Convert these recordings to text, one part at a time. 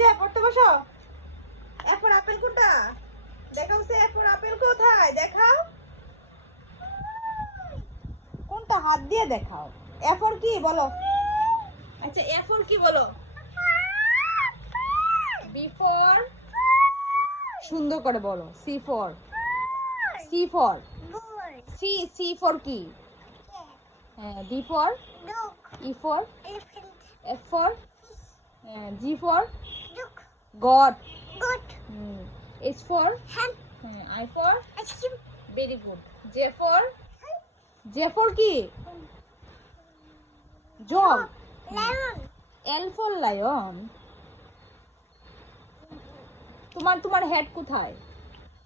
যে পড়তে বসো। এ ফর আপেল কোনটা দেখাও, সে এ ফর আপেল কোথায় দেখাও, কোনটা হাত দিয়ে দেখাও। এ ফর কি বলো? আচ্ছা এ ফর কি বলো? বি ফর সুন্দর করে বলো। সি ফর সি ফর কি? হ্যাঁ D for E for F for G for god H for I for very good. J for কি? জগ। L for lion. তোমার হেড কোথায়?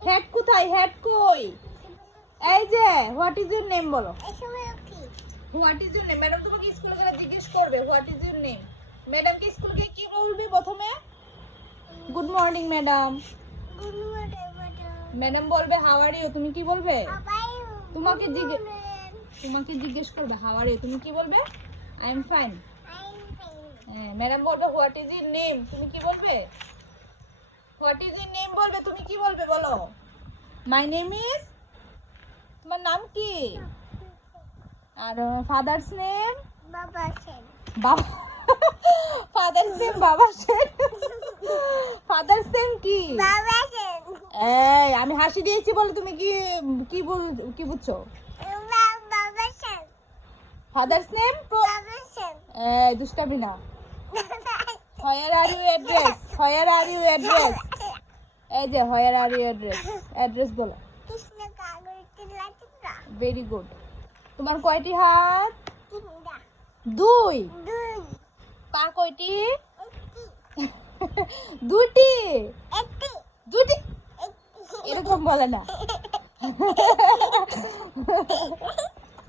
হেড কোথায়? হেড কই? এই যে হোয়াট ইজ ইউর নেম বলো। What is your name? Madam তোমাকে স্কুলে গেলে জিজ্ঞেস করবে হোয়াট ইজ ইউর নেম। ম্যাডামকে স্কুলে গিয়ে কি বলবি প্রথমে? Good morning madam. ম্যাডাম বলবে হাউ আর ইউ, তুমি কি বলবে? তোমাকে জিজ্ঞেস করবে হাউ আর ইউ, তুমি কি বলবে? I am fine. হ্যাঁ ম্যাডাম বলবে হোয়াট ইজ ইউর নেম, তুমি কি বলবে? হোয়াট ইজ ইউর নেম বলবে, তুমি কি বলবে বলো? My name is. তোমার নাম কি? আর ফাদার্স নেম? বাবা ফাদার্স নেম বাবা সেন। ফাদার্স নেম কি? এই আমি হাসি দিয়েছি বলে তুমি কি বুঝছো? ফাদার্স নেম এই দুষ্টামি না। Where are you address? Where are you address? এই যে where are you address? Address বলো। Very good. তোমার কয়টি হাত? দুই। পা কয়টি? দুটি। এরকম বলে না।